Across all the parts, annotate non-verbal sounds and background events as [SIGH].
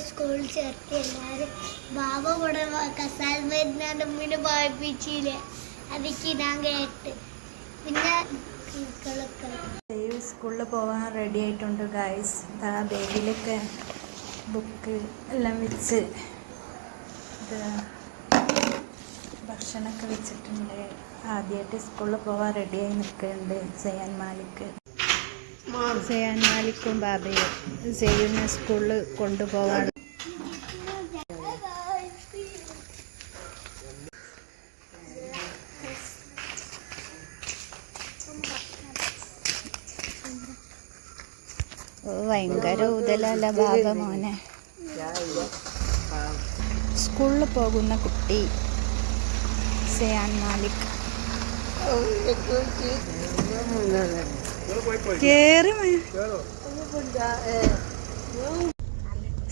സ്കൂളിൽ അതൊക്കെ ഞാൻ കേട്ട് പിന്നെ സ്കൂളിൽ പോകാൻ റെഡി ആയിട്ടുണ്ട് ഗായ്സ് ആ ബാഗിലൊക്കെ ബുക്ക് എല്ലാം വെച്ച് ഭക്ഷണമൊക്കെ വെച്ചിട്ടുണ്ട്. ആദ്യമായിട്ട് സ്കൂളിൽ പോകാൻ ആയി നിൽക്കുന്നുണ്ട് സയാൻ മാലിക്ക് സയാൻ മാലിക്കും ബാബയും. ചെയ്യുന്ന സ്കൂളിൽ കൊണ്ടുപോകാൻ ഭയങ്കര ഉതലല്ല ബാബ മോനെ. സ്കൂളിൽ പോകുന്ന കുട്ടി സയാൻ മാലിക് കേറി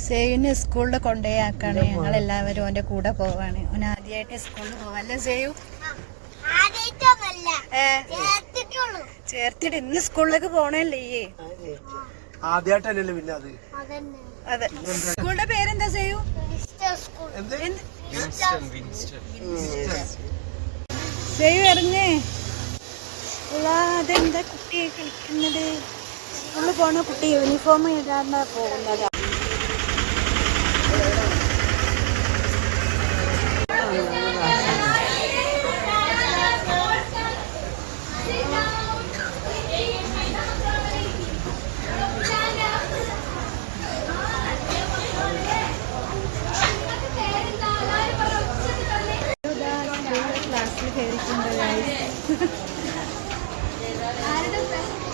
സേയുന് സ്കൂളിൽ കൊണ്ടുപോയാക്കാണ്. ഞങ്ങൾ എല്ലാവരും ഓന്റെ കൂടെ പോവാണ്. ഓൻ ആദ്യമായിട്ട് സ്കൂളിൽ പോവാല്ലേ ചേർത്തിട്ടുള്ളൂ. ചേർത്തിട്ട് ഇന്ന് സ്കൂളിലേക്ക് പോണല്ലേ ആദ്യമായിട്ടല്ലേ പിന്നെ അത്. അതന്നെ. അതെ. സ്കൂളിന്റെ പേരെന്താ സേയു മിസ്റ്റർ സ്കൂൾ. എന്ത്? സേയു ഇറങ്ങേ. അല്ലാ, അതെന്താ കുട്ടിയെ കളിക്കുന്നത് സ്കൂളിൽ പോണ കുട്ടി യൂണിഫോം ഇടാണ്ടാ പോകുന്നത് ക്ലാസ്സിൽ കയറിയിട്ടുണ്ട്. [LAUGHS]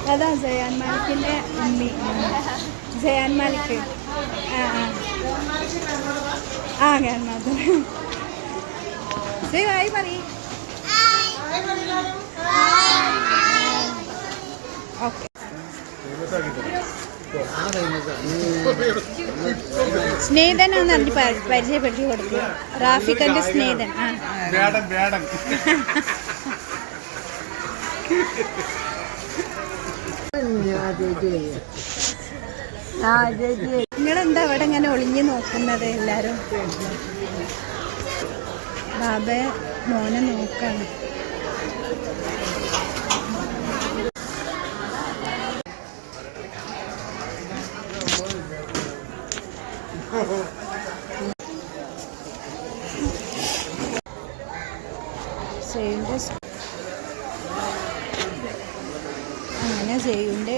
അതാ ജയാൻ മാലിക്കിന്റെ ഉമ്മി ജയാൻ മാലിക്. ആ ആ. ആ ഞാൻ മാത്രം ഹായ് പറയ്. ഓക്കെ. സ്നേഹിതനാന്ന് പറഞ്ഞ് പരിചയപ്പെടുത്തി കൊടുക്കുക റാഫിക്കന്റെ സ്നേഹൻ ആ. [LAUGHS] നിങ്ങളെന്താ ഇവിടെ ഇങ്ങനെ ഒളിഞ്ഞു നോക്കുന്നത് എല്ലാരും? ബാബെ മോനെ നോക്കാണ്. സെയിം അങ്ങനെ സെയ്യുന്റെ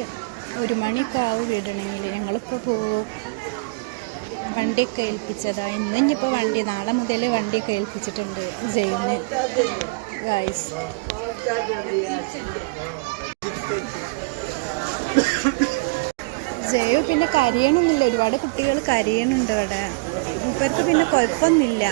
ഒരു മണിക്കാവ് വിടണമെങ്കിൽ ഞങ്ങളിപ്പോൾ പോവും വണ്ടിയൊക്കെ ഏൽപ്പിച്ചതാണ് ഇന്ന് ഇനിയിപ്പോൾ വണ്ടി നാളെ മുതൽ വണ്ടിയൊക്കെ ഏൽപ്പിച്ചിട്ടുണ്ട് ജെയിന് ഗായ്സ് ജയു പിന്നെ കരിയണമെന്നില്ല ഒരുപാട് കുട്ടികൾ കരയണുണ്ട് അവിടെ മൂപ്പർക്ക് പിന്നെ കുഴപ്പമൊന്നുമില്ല.